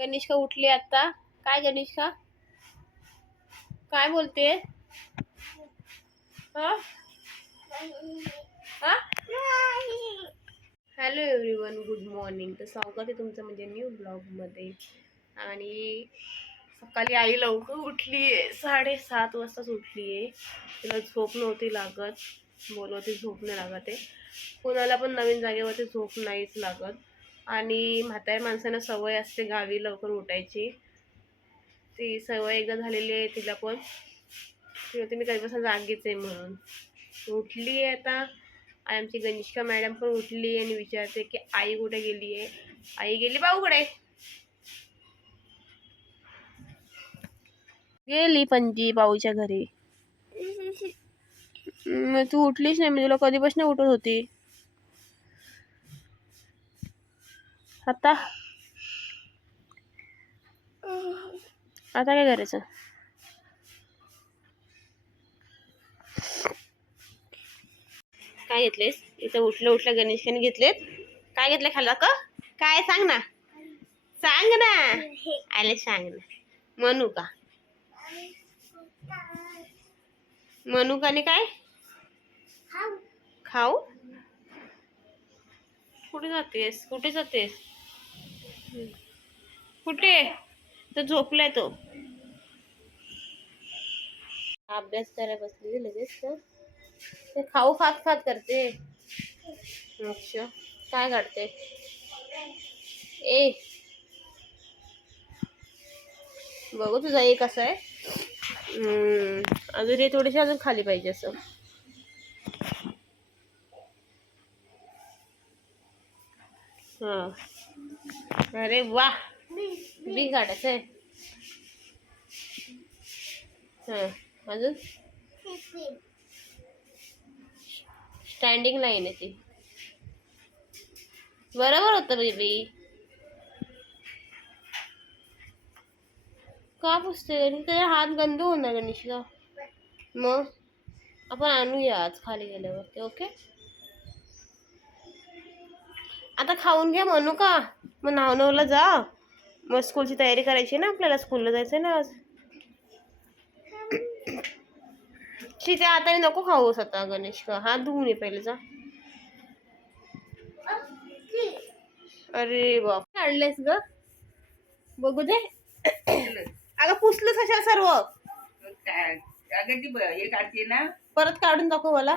गणेशका उठली आता. काय गणेशका? काय बोलते? हॅलो एव्हरीवन गुड मॉर्निंग तर स्वागत आहे तुमचं म्हणजे न्यू ब्लॉगमध्ये आणि सकाळी आई लवकर उठली आहे साडेसात वाजताच उठली आहे तिला झोप नव्हती लागत. बोलवती झोप नाही लागत आहे. कोणाला पण नवीन जागेवरती झोप नाहीच लागत. आणि म्हाताऱ्या माणसांना सवय असते गावी लवकर उठायची. ती सवय एकदा झालेली आहे तिला पण. ती होती मी कधीपासून जागीच आहे म्हणून. उठली आहे आता. आणि आमची गणिष्का मॅडम पण उठली आणि विचारते की आई कुठे गेली आहे? आई गेली भाऊकडे गेली पणजी भाऊच्या घरी. मग तू उठलीच नाही मी तुला कधीपासून उठत होती? आता? आता काय करायचं? काय घेतलेस? इथं उठलं उठलं गणेशकाने घेतलेत. काय घेतलं खाल्ला का काय सांग ना. सांग ना. आले सांग ना. म्हणू का म्हणू का आणि काय खाऊ? कुठे जातेस? कुठे जातेस? कुठे? तर झोपलाय तो. अभ्यास करायला बसली लगेच तर. ते खाऊ खात खात करते. अच्छा काय काढते? ए. बघू तुझा एक असा आहे. अजून हे थोडेसे अजून खाली पाहिजे असं. हा. अरे वा बी काढायचं आहे हा, अजून? स्टँडिंग लाईन आहे ती. बरोबर होतं बेबी का पुसते त्याचे हात गंद होणार गणेशला मग? आपण आणूया आज खाली गेल्यावरती, ओके? आता खाऊन घ्या म्हणू का. मग नावनवला जा. मग स्कूलची तयारी करायची ना आपल्याला. स्कूलला जायचं ना आज. शी त्या हाताने नको खाऊ स्वतः गणेश का हात धुवून ये पहिले जा. अरे बाप. काढलेस ग? बघू दे. अगं पुसलंच अशा सर्व. काय? अगं ती ब- हे काढते ना. परत काढून दाखव मला.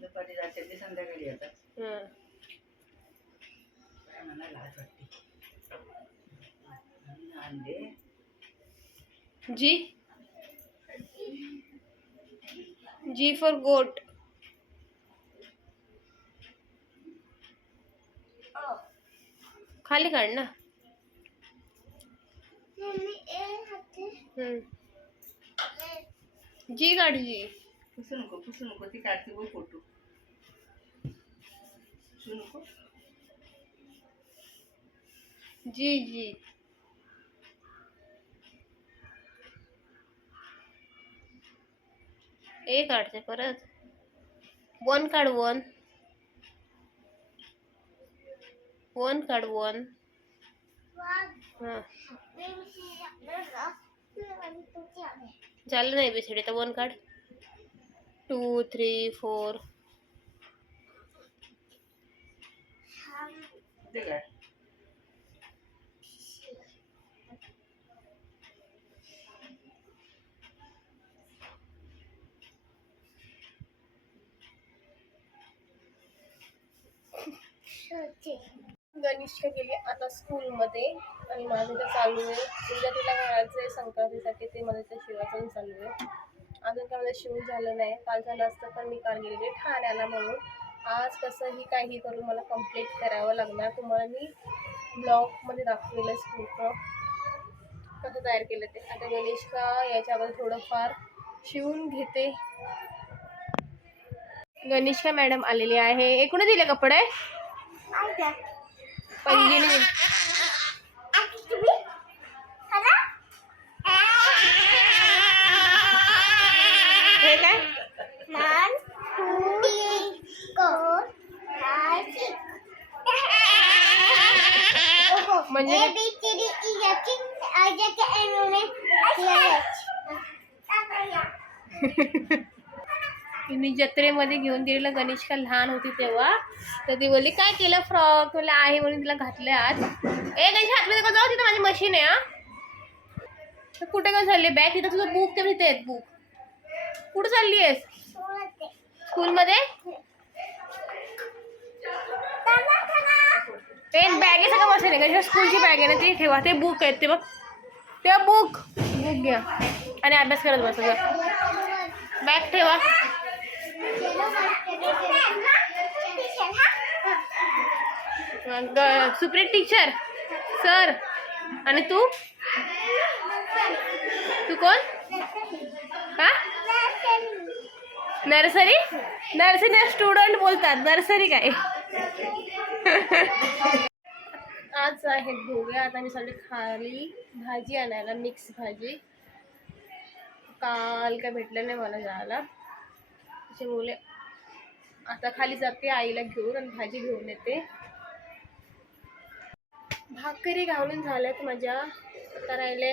दुपारी जाते ते संध्याकाळी येतात. हं. काय म्हणा लाज वाटते. अंडे. जी? जी फॉर गोट खाली काढ ना. हम्म. जी काढ जी. पुसू नको पुसू नको ती काढते फ़ोटो पुसू नको जी जी ए काढते परत. वन काढ वन वन काढ वन हा. झालं नाही बेसिडी तर वन काढ. To three four. गणेशच्या काय गेली आता स्कूलमध्ये आणि माझं तर चालू आहे. उद्या तिला घालायचं आहे संक्रांतीसाठी ते मला ते शिवायचं चालू आहे. अजून काय माझं शिवून झालं नाही. कालचा नसतं पण मी काल गेलेले ठाण्याला म्हणून. आज कसंही काही करून मला कंप्लीट करावं लागणार. तुम्हाला मी ब्लॉगमध्ये दाखवलेलं स्कूलचं कसं तयार केलं ते? आता गणेश का याच्यावर थोडंफार शिवून घेते. गणेशका मॅडम आलेली आहे. एकूण दिले कपडे? पहिलीने दिले. हे। काय म्हणजे मी जत्रेमध्ये घेऊन दिलेलं गणेशका लहान होती तेव्हा. तर ती बोलली काय केलं फ्रॉक? म्हणलं आहे म्हणून तिला घातलं आज. ए गणेश हातमध्ये का जाऊ तिथं माझी मशीन आहे हा? कुठे काय चालली? बॅग तिथं तुझं बुक ते तिथे आहेत बुक कुठं चालली आहेस? स्कूलमध्ये. ते बॅग आहे सगळं आहे गणेश स्कूलची बॅग आहे ना ती ठेवा. ते बुक आहेत ते बघ. ते बुक बुक घ्या आणि अभ्यास करत बसा बॅग ठेवा. मग सुप्रीत टीचर सर आणि तू? तू कोण? नर्सरी? नर्सरी स्टुडंट बोलतात. नर्सरी काय? आज आहे भोगे आता मी चालले खाली भाजी आणायला मिक्स भाजी. काल काय भेटलं नाही मला जायला. त्याच्यामुळे आता खाली जाते आईला घेऊन आणि भाजी घेऊन येते. भाकरी घालून झाल्यात माझ्या. आता राहिले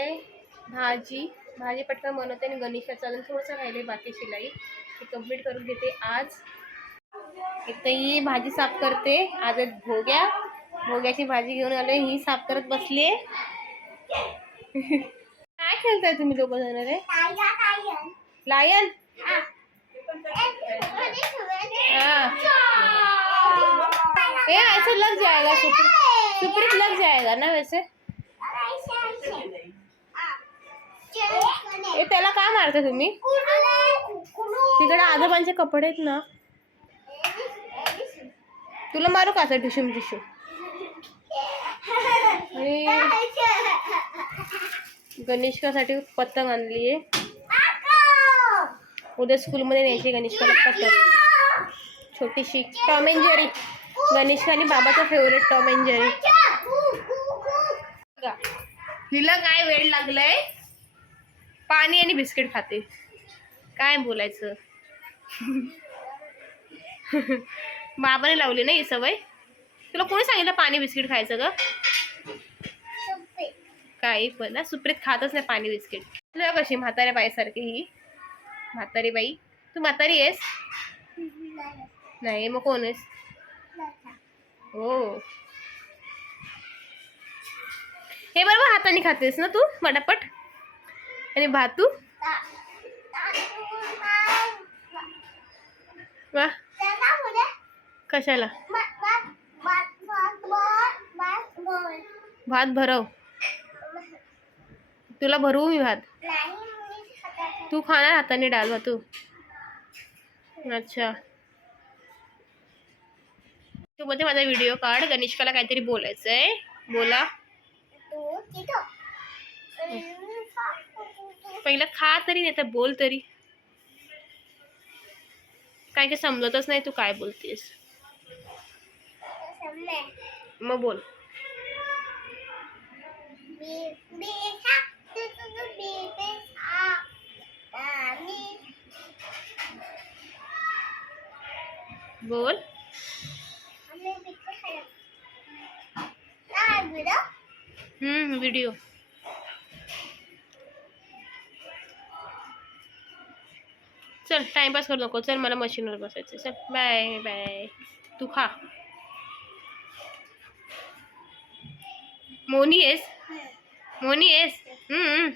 भाजी. भाजी पटकन बनवते आणि गणेशा चालून थोडंसं राहिले बाकी शिलाई. ती कंप्लीट करून घेते आज. एक तर ही भाजी साफ करते. आज भोग्या. भोग्याची भाजी घेऊन आले ही साफ करत बसली काय खेळताय तुम्ही दोघं जण रे? लायन हाँ. ऐसे लग जाएगा सुप्रीत सुप्रीत लग जाएगा ना वैसे? ए त्याला काय मारता तुम्ही? तिकडे आजोबांचे कपडे आहेत ना. तुला मारू का असं टिशू टिशू? आणि गणेशकासाठी पतंग आणली आहे. उद्या स्कूलमध्ये न्यायची गणेशकाला पतंग. छोटीशी टॉम अँड जेरी. गणेशका आणि बाबाचा फेवरेट टॉम अँड जेरी. हिला काय वेळ लागलाय? पाणी आणि बिस्किट खाते. काय बोलायचं? बाबाने लावली ना ही सवय? तुला कोणी सांगितलं पाणी बिस्किट खायचं ग? काही पण ना सुप्रीत खातच नाही पाणी बिस्किट. तुला कशी म्हाताऱ्या बाईसारखी ही? म्हातारी बाई? तू म्हातारी आहेस? नाही मग कोण आहेस? हो. हे बरोबर हाताने खातेस ना तू पटापट आणि भातू वा कशाला भात भरव. तुला भरवू मी भात? तू खाणार हाताने डाळ भातू अच्छा. तू मध्ये माझा व्हिडिओ काढ. गणेशकाला काहीतरी बोलायचं आहे बोला पहिलं खा तरी नाही तर बोल तरी. काय काय समजतच नाही तू काय बोलतेस. मग बोल. बोल. हम्म व्हिडिओ चल टाईमपास करू नको. चल मला मशीनवर बसायचं चल बाय बाय तू खा. मोनी एस मोनी आहेस? हम्म.